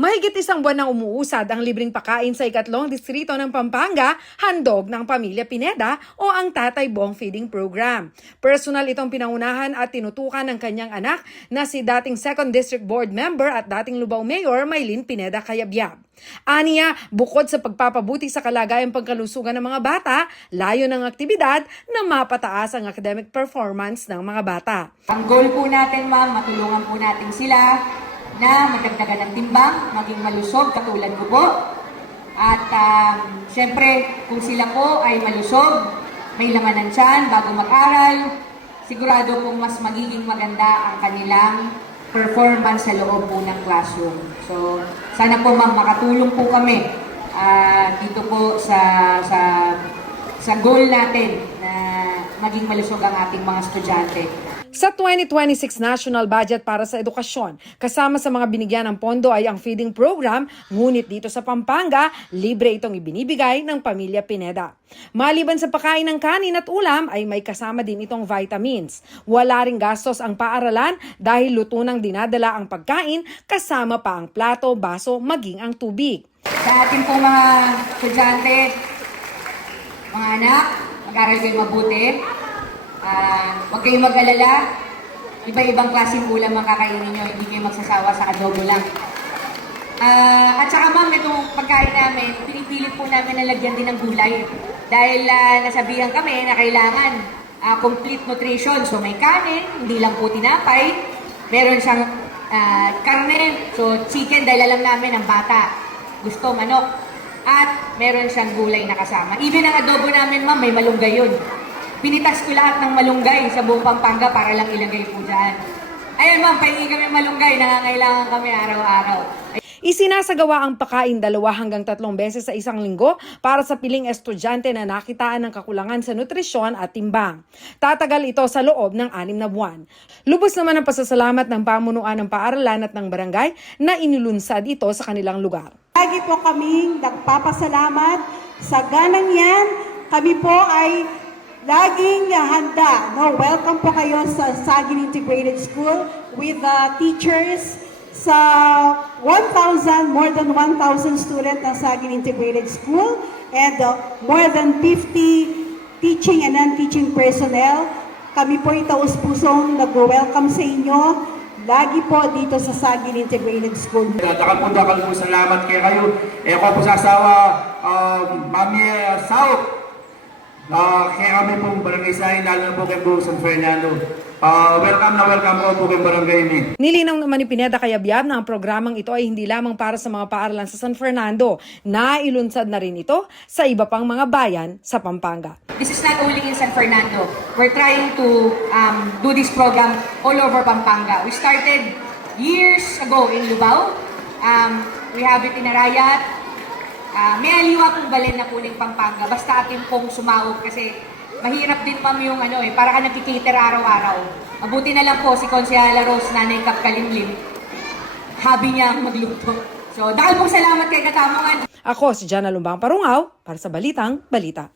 Mahigit isang buwan nang umuusad ang libreng pakain sa ikatlong distrito ng Pampanga, handog ng Pamilya Pineda o ang Tatay Bong Feeding Program. Personal itong pinangunahan at tinutukan ng kanyang anak na si dating 2nd District Board Member at dating Lubao Mayor Maylin Pineda Cayabyab. Aniya, bukod sa pagpapabuti sa kalagayang pagkalusugan ng mga bata, layo ng aktibidad na mapataas ang academic performance ng mga bata. Ang goal po natin, ma'am, matulungan po natin sila na magdagdagan ng timbang, maging malusog katulad ko po. At syempre, kung sila po ay malusog, may laman ng tiyan bago mag-aral, sigurado pong mas magiging maganda ang kanilang performance sa loob po ng classroom. So, sana po ma'am, makatulong po kami dito po sa goal natin na maging malusog ang ating mga estudyante. Sa 2026 National Budget para sa Edukasyon, kasama sa mga binigyan ng pondo ay ang feeding program, ngunit dito sa Pampanga, libre itong ibinibigay ng Pamilya Pineda. Maliban sa pagkain ng kanin at ulam, ay may kasama din itong vitamins. Wala ring gastos ang paaralan dahil luto nang dinadala ang pagkain, kasama pa ang plato, baso, maging ang tubig. Sa ating pong mga estudyante, mga anak, mag-aral kayo mabuti. Huwag kayong mag-alala, iba-ibang klaseng ulam ang kakainin nyo, hindi kayo magsasawa sa adobo lang. At saka ma'am, itong pagkain namin, pinipilit po namin na lagyan din ng gulay. Dahil nasabihan kami na kailangan complete nutrition. So may kanin, hindi lang po tinapay, meron siyang karne, so chicken dahil alam namin ang bata gusto manok. At meron siyang gulay na kasama. Even ang adobo namin ma'am, may malunggay yun. Pinitas ko lahat ng malunggay sa buong Pampanga para lang ilagay po dyan. Ayun ma'am, pahingi kami malunggay, nangangailangan kami araw-araw. Isinasagawa ang pagkain 2 hanggang 3 beses sa isang linggo para sa piling estudyante na nakitaan ng kakulangan sa nutrisyon at timbang. Tatagal ito sa loob ng 6 na buwan. Lubos naman ang pasasalamat ng pamunuan ng paaralan at ng barangay na inulunsad ito sa kanilang lugar. Lagi po kaming nagpapasalamat sa ganang yan. Kami po ay laging handa. No, welcome po kayo sa Saging Integrated School with teachers sa more than 1,000 students ng Saging Integrated School and more than 50 teaching and non-teaching personnel. Kami po ay taus-pusong nag-welcome sa inyo. Lagi po dito sa Saging Integrated School. Dakal po salamat kayo. Ako po sa asawa, Mami South. Kaya kami pong barangay Sahin, lalo na po kay Bro San Fernando. Welcome po kay barangay ni. Nilinaw naman ni Pineda Cayabyab na ang programang ito ay hindi lamang para sa mga paaralan sa San Fernando. Nailunsad na rin ito sa iba pang mga bayan sa Pampanga. This is not only in San Fernando. We're trying to do this program all over Pampanga. We started years ago in Lubao. We have it in Arayat. May aliwa pong balen na kuning Pampanga. Basta atin pong sumahog kasi mahirap din ma'am yung para ka nagkikater araw-araw. Mabuti na lang po si Konsehala Rose, Nanay Kap Kalimlim. Hobby niya ang magluto. So, dahil pong salamat kay Katamungan. Ako si Jana Lumbang Parungaw para sa Balitang Balita.